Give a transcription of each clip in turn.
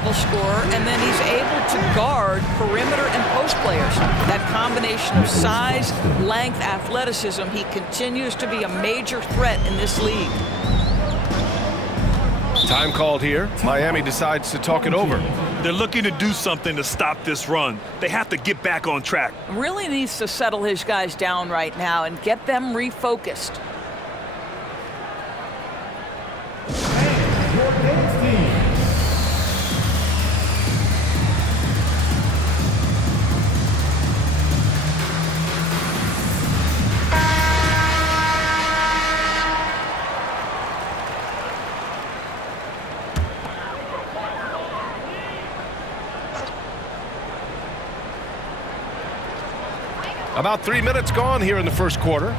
level scorer, and then he's able to guard perimeter and post players. That combination of size, length, athleticism, he continues to be a major threat in this league. Time called here. Miami decides to talk it over. They're looking to do something to stop this run. They have to get back on track. Really needs to settle his guys down right now and get them refocused. About 3 minutes gone here in the first quarter.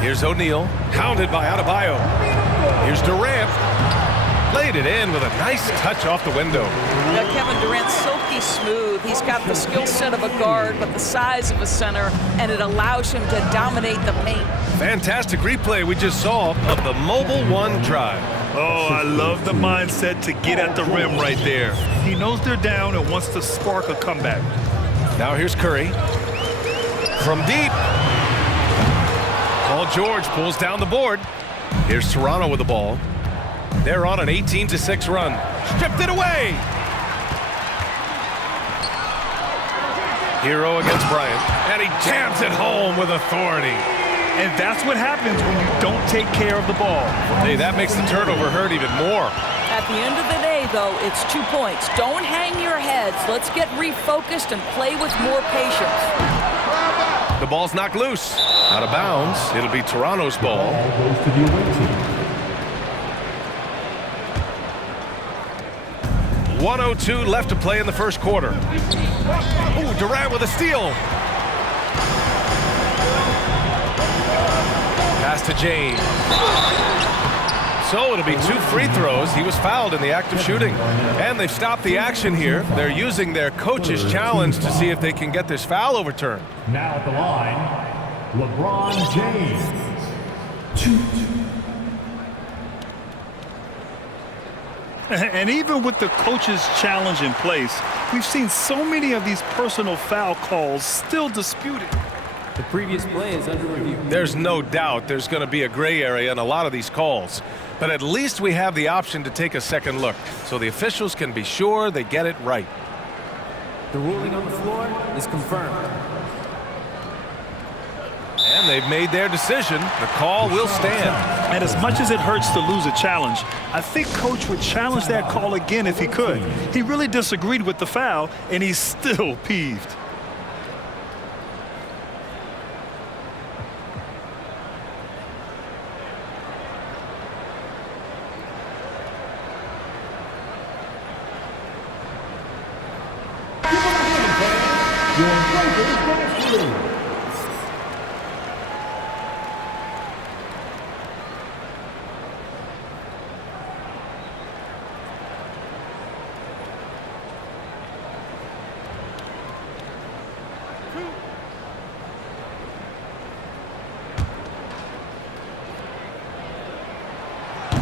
Here's O'Neal, hounded by Adebayo. Here's Durant. Played it in with a nice touch off the window. Kevin Durant's silky smooth. He's got the skill set of a guard, but the size of a center, and it allows him to dominate the paint. Fantastic replay we just saw of the Mobile One drive. Oh, I love the mindset to get at the rim right there. He knows they're down and wants to spark a comeback. Now here's Curry. From deep. Paul George pulls down the board. Here's Toronto with the ball. They're on an 18-6 run. Stripped it away. Hero against Bryant. And he jams it home with authority. And that's what happens when you don't take care of the ball. Hey, that makes the turnover hurt even more. At the end of the day, though, it's 2 points. Don't hang your heads. Let's get refocused and play with more patience. The ball's knocked loose. Out of bounds. It'll be Toronto's ball. Goes to the away team. 1:02 left to play in the first quarter. Ooh, Durant with a steal. Pass to James. So it'll be 2 free throws. He was fouled in the act of shooting. And they've stopped the action here. They're using their coach's challenge to see if they can get this foul overturned. Now at the line, LeBron James. And even with the coach's challenge in place, we've seen so many of these personal foul calls still disputed. The previous play is under review. There's no doubt there's going to be a gray area in a lot of these calls. But at least we have the option to take a second look, so the officials can be sure they get it right. The ruling on the floor is confirmed. And they've made their decision. The call will stand. And as much as it hurts to lose a challenge, I think Coach would challenge that call again if he could. He really disagreed with the foul, and he's still peeved.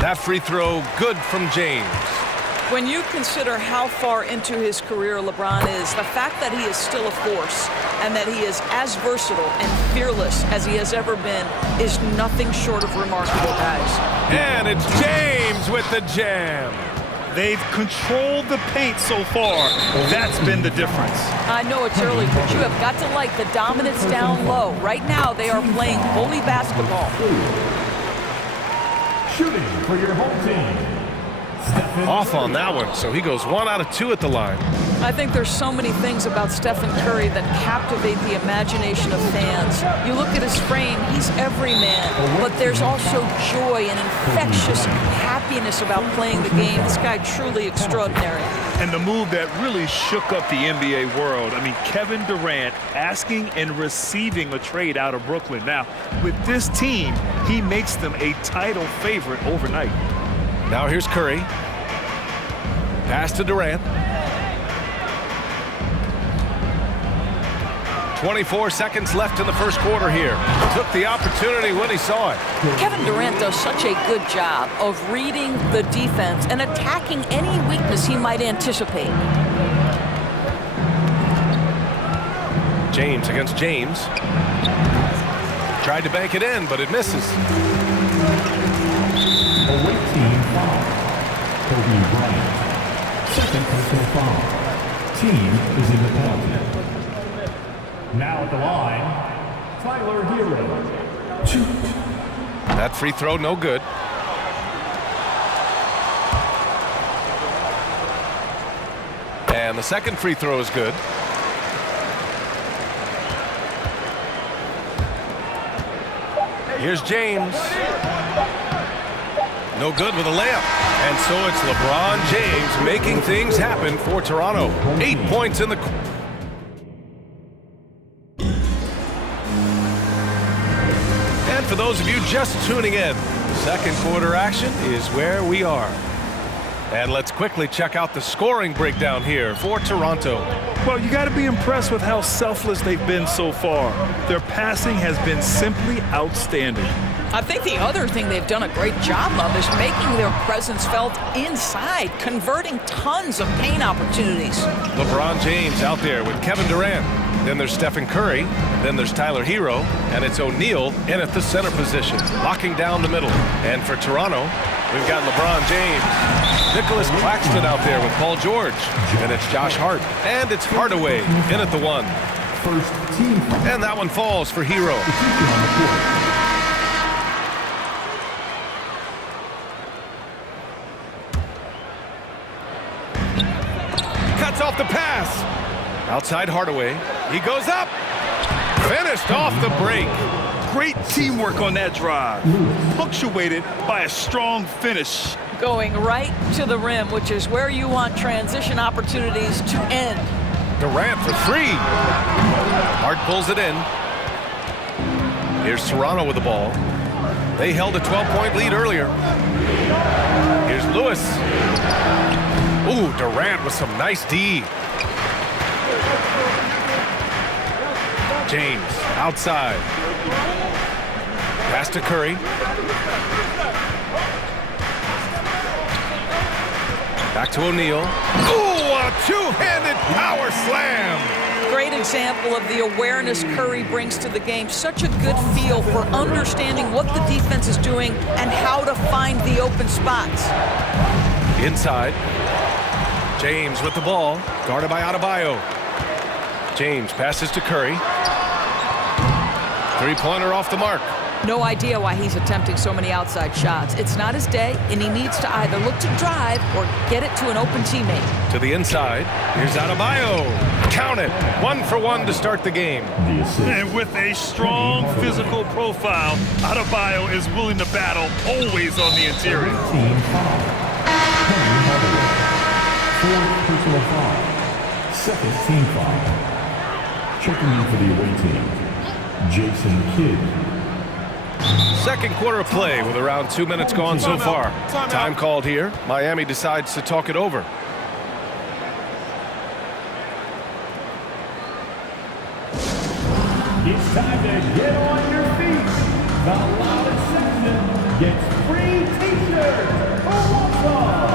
That free throw good from James. When you consider how far into his career LeBron is, the fact that he is still a force and that he is as versatile and fearless as he has ever been is nothing short of remarkable, guys. And it's James with the jam. They've controlled the paint so far. That's been the difference. I know it's early, but you have got to like the dominance down low. Right now, they are playing bully basketball. Shooting for your home team. Off on that one, so he goes 1 out of 2 at the line. I think there's so many things about Stephen Curry that captivate the imagination of fans. You look at his frame, he's every man, but there's also joy and infectious happiness about playing the game. This guy truly extraordinary. And the move that really shook up the NBA world. I mean, Kevin Durant asking and receiving a trade out of Brooklyn. Now, with this team, he makes them a title favorite overnight. Now here's Curry. Pass to Durant. 24 seconds left in the first quarter here. Took the opportunity when he saw it. Kevin Durant does such a good job of reading the defense and attacking any weakness he might anticipate. James against James. Tried to bank it in, but it misses. Away team foul. Kobe Bryant. Second personal foul. Team is in the penalty. Now at the line, Tyler Hero. That free throw no good. And the second free throw is good. Here's James. No good with a layup. And so it's LeBron James making things happen for Toronto. 8 points in the... And for those of you just tuning in, second quarter action is where we are. And let's quickly check out the scoring breakdown here for Toronto. Well, you got to be impressed with how selfless they've been so far. Their passing has been simply outstanding. I think the other thing they've done a great job of is making their presence felt inside, converting tons of paint opportunities. LeBron James out there with Kevin Durant. Then there's Stephen Curry. Then there's Tyler Hero. And it's O'Neal in at the center position, locking down the middle. And for Toronto, we've got LeBron James. Nicholas Claxton out there with Paul George. And it's Josh Hart. And it's Hardaway in at the 1. First team foul. And that one falls for Hero. Cuts off the pass. Outside Hardaway. He goes up. Finished off the break. Great teamwork on that drive. Punctuated by a strong finish. Going right to the rim, which is where you want transition opportunities to end. Durant for 3. Hart pulls it in. Here's Toronto with the ball. They held a 12-point lead earlier. Here's Lewis. Ooh, Durant with some nice D. James outside. Pass to Curry. Back to O'Neal. Ooh, a two-handed power slam. Great example of the awareness Curry brings to the game. Such a good feel for understanding what the defense is doing and how to find the open spots. Inside. James with the ball, guarded by Adebayo. James passes to Curry. Three-pointer off the mark. No idea why he's attempting so many outside shots. It's not his day, and he needs to either look to drive or get it to an open teammate. To the inside. Here's Adebayo. Count it. 1 for 1 to start the game. And with a strong physical profile, Adebayo is willing to battle, always on the interior. Team foul. Penny Hardaway. Fourth personal foul. Second team foul. Checking in for the away team, Jason Kidd. Second quarter of play with around 2 minutes gone so far. Time called here. Miami decides to talk it over. It's time to get on your feet. The loudest section gets free t-shirts. Who wants some?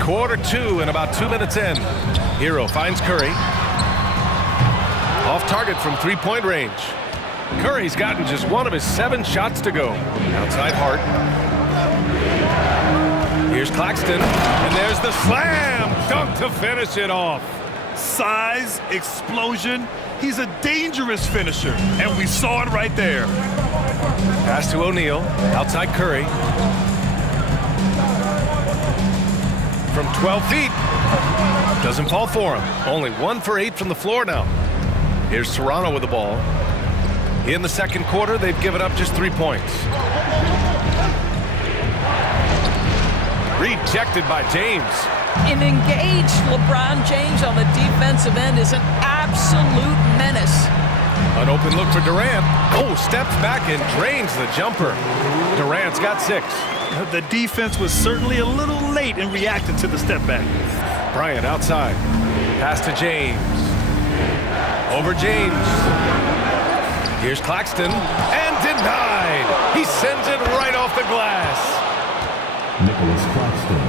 Quarter 2 and about 2 minutes in. Hero finds Curry. Off target from three-point range. Curry's gotten just 1 of his 7 shots to go. Outside Hart. Here's Claxton. And there's the slam dunk to finish it off. Size, explosion. He's a dangerous finisher, and we saw it right there. Pass to O'Neal. Outside Curry. from 12 feet. Doesn't fall for him. Only 1 for 8 from the floor now. Here's Toronto with the ball. In the second quarter, they've given up just 3 points. Rejected by James. An engaged LeBron James on the defensive end is an absolute menace. An open look for Durant. Oh, steps back and drains the jumper. Durant's got 6. The defense was certainly a little late in reacting to the step back. Bryant outside. Pass to James. Over James. Here's Claxton. And denied. He sends it right off the glass. Nicholas Claxton.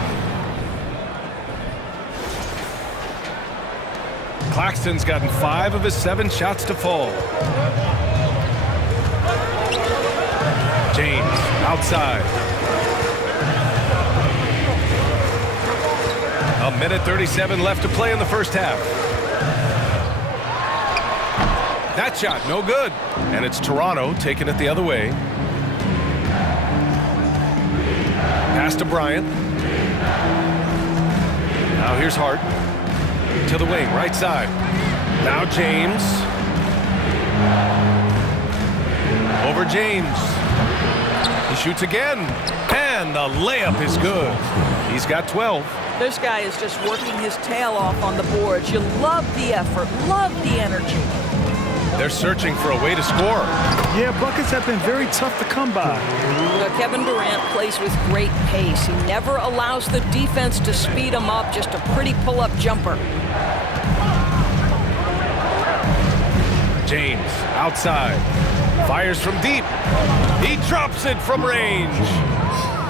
Claxton's gotten 5 of his 7 shots to fall. James outside. A minute 37 left to play in the first half. That shot, no good. And it's Toronto taking it the other way. Pass to Bryant. Now here's Hart. To the wing, right side. Now James. Over James. He shoots again. And the layup is good. He's got 12. This guy is just working his tail off on the boards. You love the effort, love the energy. They're searching for a way to score. Yeah, buckets have been very tough to come by. Kevin Durant plays with great pace. He never allows the defense to speed him up. Just a pretty pull-up jumper. James outside. Fires from deep. He drops it from range.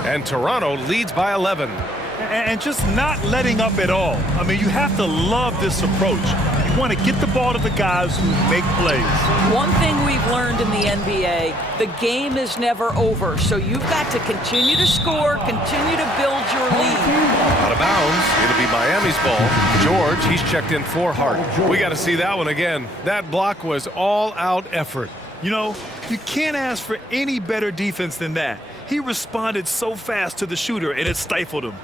And Toronto leads by 11. And just not letting up at all. I mean, you have to love this approach. You want to get the ball to the guys who make plays. One thing we've learned in the NBA, the game is never over. So you've got to continue to score, continue to build your lead. Out of bounds. It'll be Miami's ball. George, he's checked in for Hart. We got to see that one again. That block was all-out effort. You know, you can't ask for any better defense than that. He responded so fast to the shooter, and it stifled him.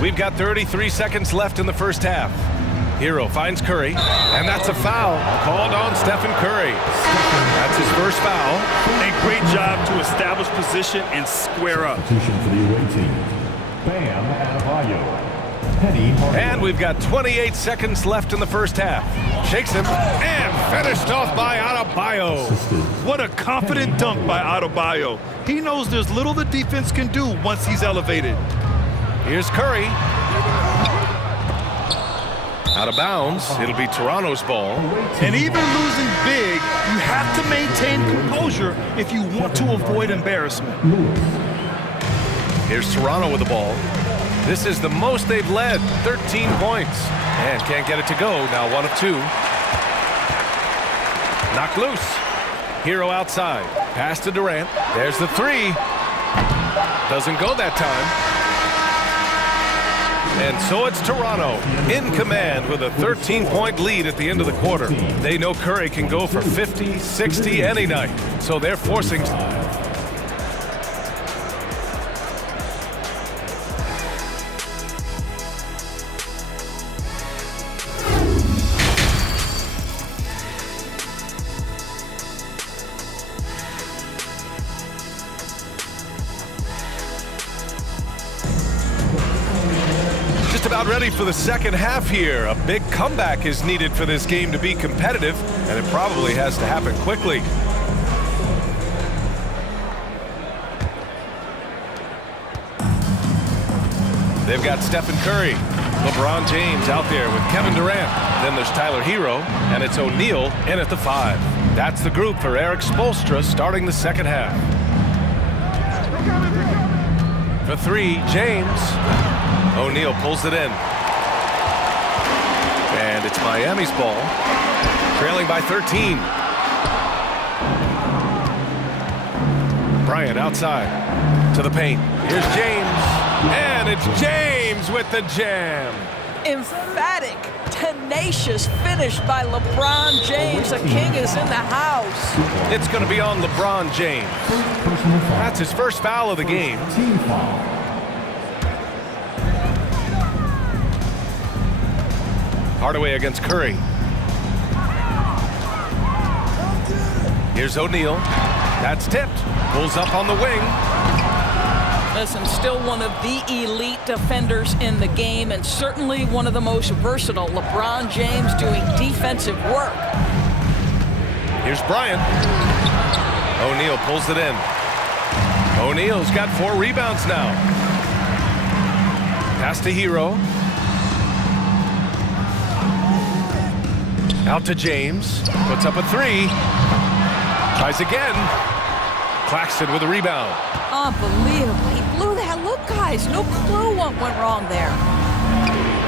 We've got 33 seconds left in the first half. Hero finds Curry, and that's a foul called on Stephen Curry. That's his first foul. A great job to establish position and square up. Substitution for the away team. Bam Adebayo. Penny Hardaway. And we've got 28 seconds left in the first half. Shakes him, and finished off by Adebayo. What a confident dunk by Adebayo. He knows there's little the defense can do once he's elevated. Here's Curry. Out of bounds. It'll be Toronto's ball. And even losing big, you have to maintain composure if you want to avoid embarrassment. Here's Toronto with the ball. This is the most they've led, 13 points. And can't get it to go, now 1 of 2. Knocked loose. Hero outside. Pass to Durant. There's the 3. Doesn't go that time. And so it's Toronto in command with a 13-point lead at the end of the quarter. They know Curry can go for 50, 60 any night. So they're forcing... About ready for the second half here. A big comeback is needed for this game to be competitive, and it probably has to happen quickly. They've got Stephen Curry, LeBron James out there with Kevin Durant. Then there's Tyler Hero, and it's O'Neal in at the 5. That's the group for Eric Spoelstra starting the second half. For 3, James. O'Neal pulls it in. And it's Miami's ball. Trailing by 13. Bryant outside to the paint. Here's James. And it's James with the jam. Emphatic, tenacious finish by LeBron James. The king is in the house. It's going to be on LeBron James. That's his first foul of the game. Team foul. Hardaway against Curry. Here's O'Neal. That's tipped. Pulls up on the wing. Listen, still one of the elite defenders in the game and certainly one of the most versatile. LeBron James doing defensive work. Here's Bryant. O'Neal pulls it in. O'Neal's got 4 rebounds now. Pass to Hero. Out to James. Puts up a 3. Tries again. Claxton with a rebound. Unbelievable. He blew that. Look, guys, no clue what went wrong there.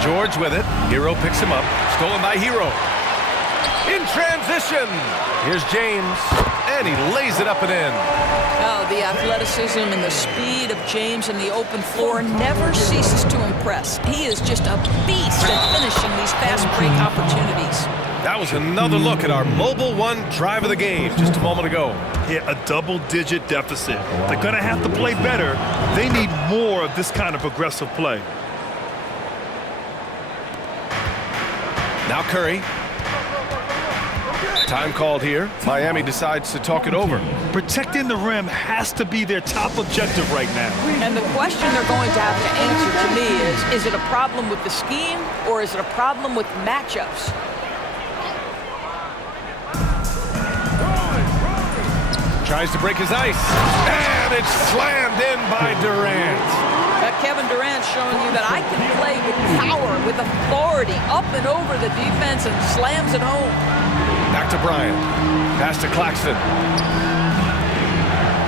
George with it. Hero picks him up. Stolen by Hero. In transition. Here's James. And he lays it up and in. Oh, the athleticism and the speed of James in the open floor never ceases to impress. He is just a beast at finishing these fast break opportunities. That was another look at our Mobile One drive of the game just a moment ago. Hit a double-digit deficit. They're going to have to play better. They need more of this kind of aggressive play. Now Curry. Time called here. Miami decides to talk it over. Protecting the rim has to be their top objective right now. And the question they're going to have to answer to me is it a problem with the scheme or is it a problem with matchups? Tries to break his ice. And it's slammed in by Durant. Kevin Durant showing you that I can play with power, with authority, up and over the defense and slams it home. Back to Bryant. Pass to Claxton.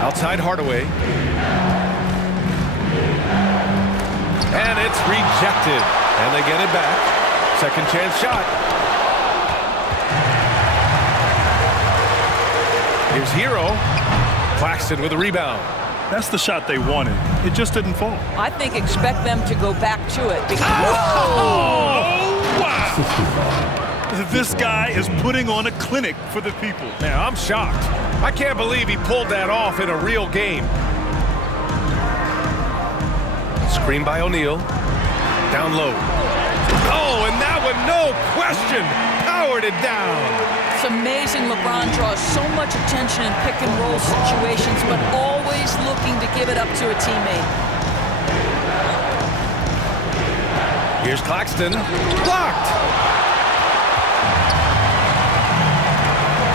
Outside Hardaway. And it's rejected. And they get it back. Second chance shot. Here's Hero. Claxton with a rebound. That's the shot they wanted. It just didn't fall. I think expect them to go back to it. Because Wow! This guy is putting on a clinic for the people. Man, I'm shocked. I can't believe he pulled that off in a real game. Screen by O'Neal. Down low. Oh, and that one, no question, powered it down. it's amazing LeBron draws so much attention in pick and roll situations, but always looking to give it up to a teammate. Here's Claxton. Blocked.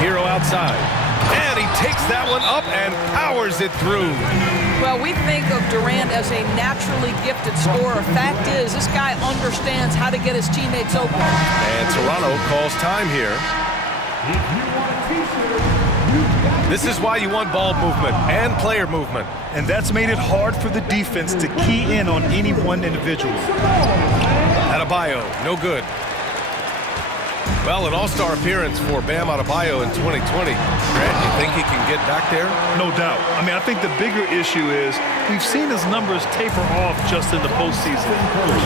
Hero outside. And he takes that one up and powers it through. Well, we think of Durant as a naturally gifted scorer. Fact is, this guy understands how to get his teammates open. And Toronto calls time here. This is why you want ball movement and player movement. And that's made it hard for the defense to key in on any one individual. Adebayo, no good. Well, an all-star appearance for Bam Adebayo in 2020. Grant, you think he can get back there? No doubt. I mean, I think the bigger issue is we've seen his numbers taper off just in the postseason.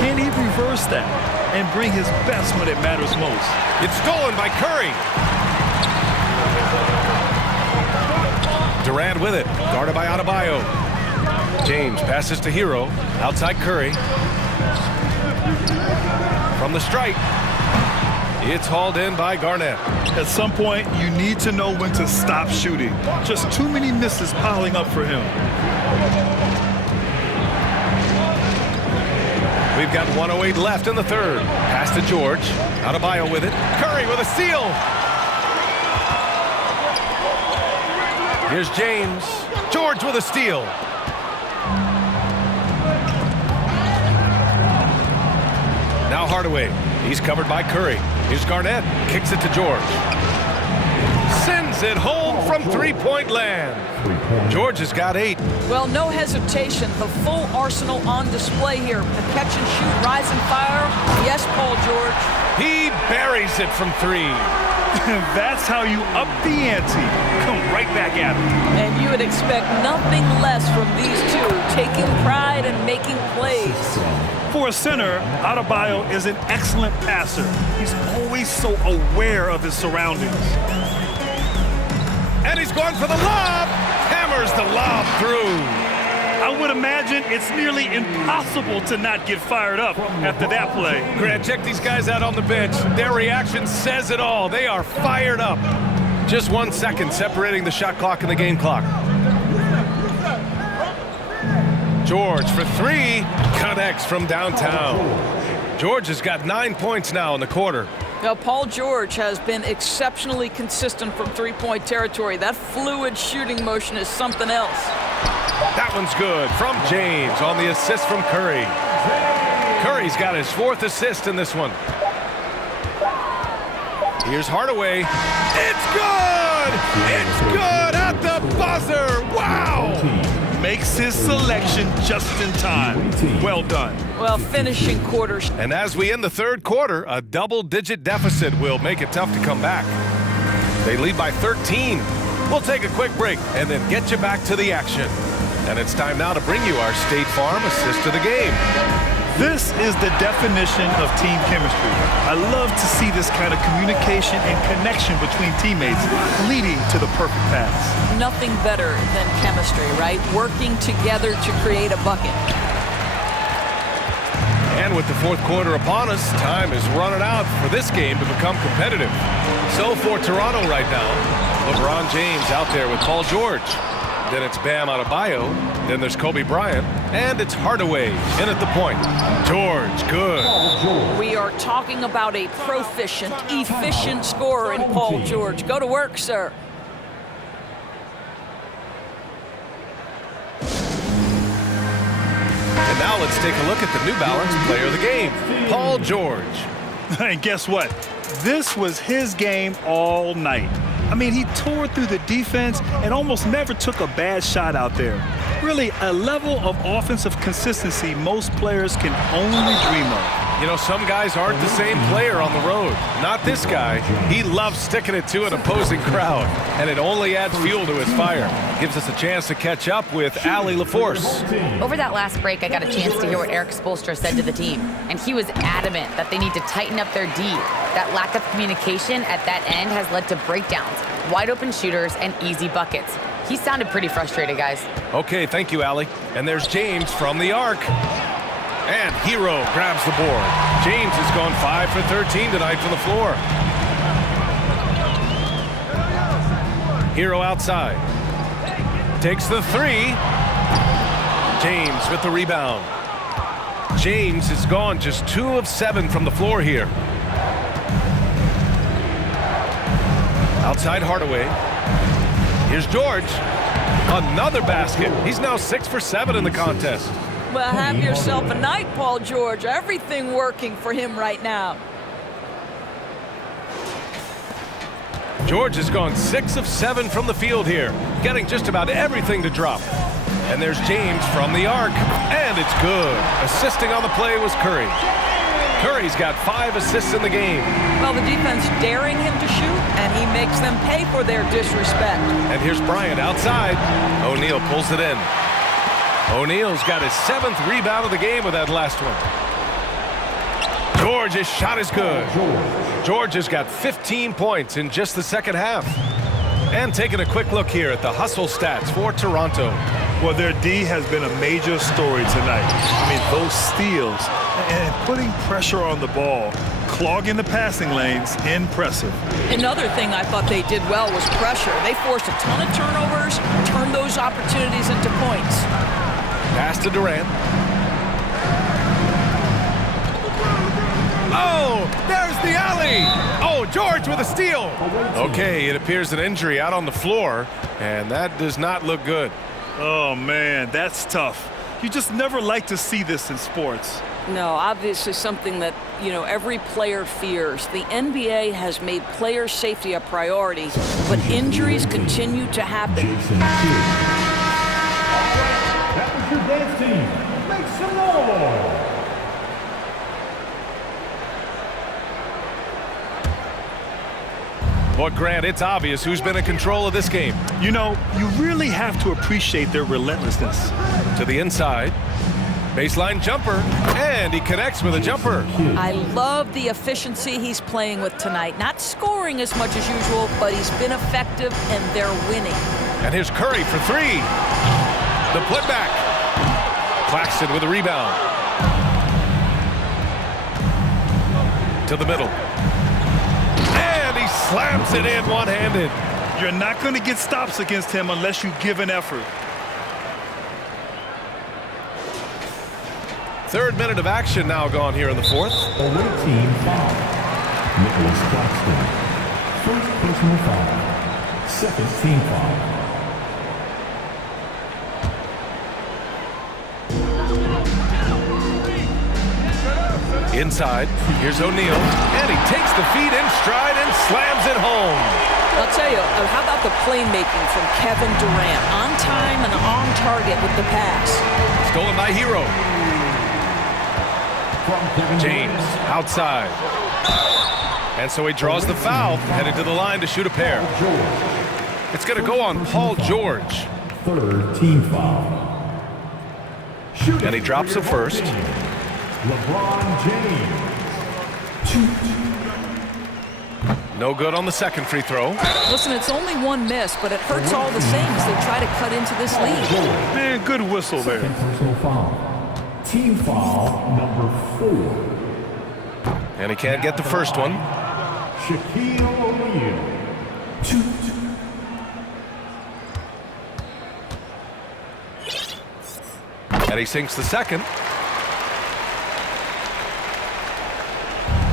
Can he reverse that and bring his best when it matters most? It's stolen by Curry. Durant with it, guarded by Adebayo. James passes to Hero, outside Curry. From the stripe. It's hauled in by Garnett. At some point, you need to know when to stop shooting. Just too many misses piling up for him. We've got 1:08 left in the third. Pass to George. Adebayo with it. Curry with a steal. Here's James. George with a steal. Now Hardaway. He's covered by Curry. Here's Garnett. Kicks it to George. Sends it home from three-point land. George has got 8. Well, no hesitation. The full arsenal on display here. The catch and shoot, rise and fire. Yes, Paul George. He buries it from 3. That's how you up the ante. Come right back at him. And you would expect nothing less from these two, taking pride and making plays. For a center, Adebayo is an excellent passer. He's always so aware of his surroundings. And he's going for the lob. Hammers the lob through. I I would imagine it's nearly impossible to not get fired up after that play. Grant, check these guys out on the bench. Their reaction says it all. They are fired up. Just 1 second separating the shot clock and the game clock. George for three, connects from downtown. George has got 9 points now in the quarter. Now, Paul George has been exceptionally consistent from three-point territory. That fluid shooting motion is something else. That one's good from James on the assist from Curry. Curry's got his 4th assist in this one. Here's Hardaway. It's good! It's good at the buzzer! Wow! Makes his selection just in time. Well done. Well, finishing quarters. And as we end the third quarter, a double-digit deficit will make it tough to come back. They lead by 13. We'll take a quick break and then get you back to the action. And it's time now to bring you our State Farm assist of the game. This is the definition of team chemistry. I love to see this kind of communication and connection between teammates leading to the perfect pass. Nothing better than chemistry, right? Working together to create a bucket. And with the fourth quarter upon us, time is running out for this game to become competitive. So for Toronto right now, LeBron James out there with Paul George. Then it's Bam Adebayo. Then there's Kobe Bryant. And it's Hardaway in at the point. George, good. We are talking about a proficient, efficient scorer in Paul George. Go to work, sir. And now let's take a look at the New Balance player of the game, Paul George. And guess what? This was his game all night. I mean, he tore through the defense and almost never took a bad shot out there. Really, a level of offensive consistency most players can only dream of. You know, some guys aren't the same player on the road. Not this guy. He loves sticking it to an opposing crowd, and it only adds fuel to his fire. Gives us a chance to catch up with Allie LaForce. Over that last break, I got a chance to hear what Eric Spoelstra said to the team, and he was adamant that they need to tighten up their D. That lack of communication at that end has led to breakdowns, wide open shooters, and easy buckets. He sounded pretty frustrated, guys. Okay, thank you, Allie. And there's James from the arc. And Hero grabs the board. James has gone 5 for 13 tonight from the floor. Hero outside. Takes the three. James with the rebound. James has gone just 2 of 7 from the floor here. Outside Hardaway. Here's George. Another basket. He's now 6 for 7 in the contest. Well, have yourself a night, Paul George. Everything working for him right now. George has gone 6 of 7 from the field here, getting just about everything to drop. And there's James from the arc, and it's good. Assisting on the play was Curry. Curry's got 5 assists in the game. Well, the defense daring him to shoot, and he makes them pay for their disrespect. And here's Bryant outside. O'Neal pulls it in. O'Neal's got his 7th rebound of the game with that last one. George's shot is good. George has got 15 points in just the second half. And taking a quick look here at the hustle stats for Toronto. Well, their D has been a major story tonight. I mean, those steals and putting pressure on the ball, clogging the passing lanes, impressive. Another thing I thought they did well was pressure. They forced a ton of turnovers, turned those opportunities into points. Pass to Durant. Oh, there's the alley. Oh, George with a steal. Okay, it appears an injury out on the floor, and that does not look good. Oh, man, that's tough. You just never like to see this in sports. No, obviously something that, every player fears. The NBA has made player safety a priority, but injuries continue to happen. That was your dance team. Make some noise. But Grant, it's obvious who's been in control of this game. You really have to appreciate their relentlessness. To the inside. Baseline jumper. And he connects with a jumper. I love the efficiency he's playing with tonight. Not scoring as much as usual, but he's been effective and they're winning. And here's Curry for 3. The putback. Claxton with a rebound. To the middle. And he slams it in one-handed. You're not going to get stops against him unless you give an effort. Third minute of action now gone here in the fourth. Away team foul. Nicholas Claxton. First personal foul. Second team foul. Inside, here's O'Neal, and he takes the feed in stride and slams it home. I'll tell you, how about the playmaking from Kevin Durant? On time and on target with the pass. Stolen by Hero. James outside. And so he draws the foul, headed to the line to shoot a pair. It's going to go on Paul George. Third team foul. And he drops the first. LeBron James. No good on the second free throw. Listen, it's only one miss, but it hurts all the same as they try to cut into this lead. Man, good whistle there. Second personal foul. Team foul number 4. And he can't get the first one. Shaquille O'Neal. 2. And he sinks the second.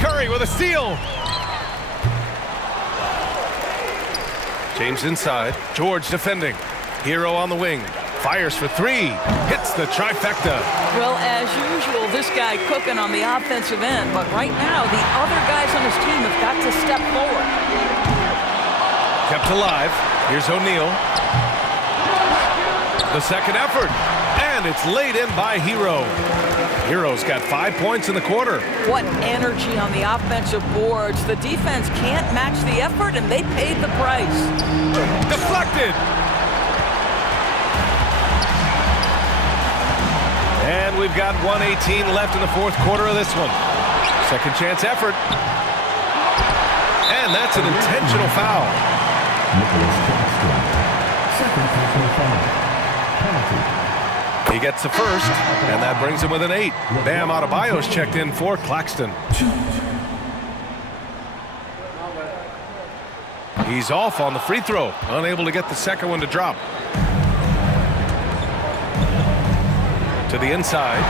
Curry with a steal. James inside. George defending. Hero on the wing. Fires for 3. Hits the trifecta. Well, as usual, this guy cooking on the offensive end, but right now, the other guys on his team have got to step forward. Kept alive. Here's O'Neal. The second effort. And it's laid in by Hero. Hero's got 5 points in the quarter. What energy on the offensive boards. The defense can't match the effort, and they paid the price. Deflected. And we've got 1:18 left in the fourth quarter of this one. Second chance effort. And that's an intentional foul. Nicholas Claxton. Second personal foul. Penalty. He gets the first, and that brings him with an 8. Bam Adebayo's checked in for Claxton. He's off on the free throw, unable to get the second one to drop. To the inside.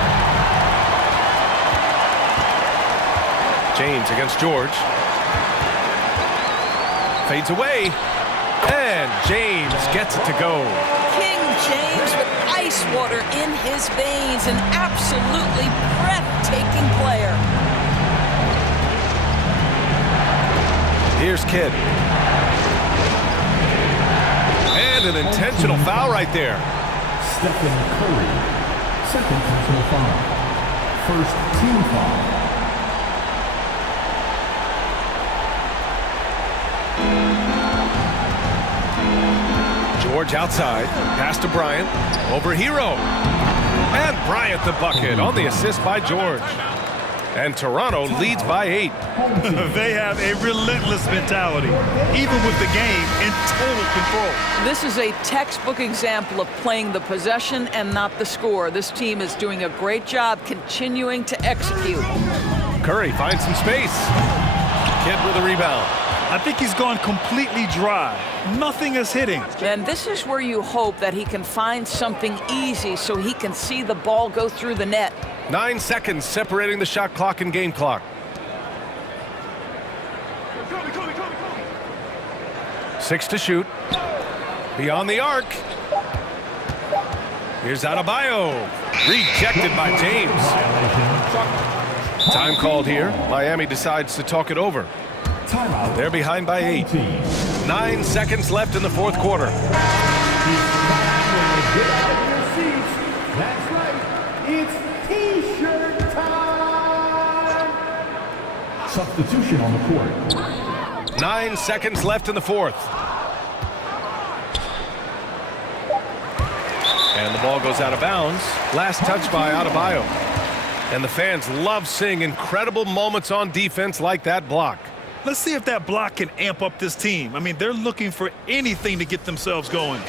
James against George. Fades away, and James gets it to go. King James with ice water in his veins, an absolutely breathtaking player. Here's Kidd. And an intentional foul right there. Stephen Curry. Second personal foul. First team foul. George outside, pass to Bryant, over Hero. And Bryant the bucket on the assist by George. And Toronto leads by 8. They have a relentless mentality, even with the game in total control. This is a textbook example of playing the possession and not the score. This team is doing a great job continuing to execute. Curry finds some space. Kidd with a rebound. I think he's gone completely dry. Nothing is hitting. And this is where you hope that he can find something easy so he can see the ball go through the net. 9 seconds separating the shot clock and game clock. 6 to shoot. Beyond the arc. Here's Adebayo. Rejected by James. Time called here. Miami decides to talk it over. Timeout. They're behind by 8. 9 seconds left in the fourth quarter. That's right. It's T-shirt time. Substitution on the court. 9 seconds left in the fourth. And the ball goes out of bounds. Last touch by Adebayo. And the fans love seeing incredible moments on defense like that block. Let's see if that block can amp up this team. I mean, they're looking for anything to get themselves going.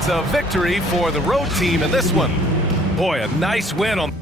it's a victory for the road team in this one. Boy, a nice win on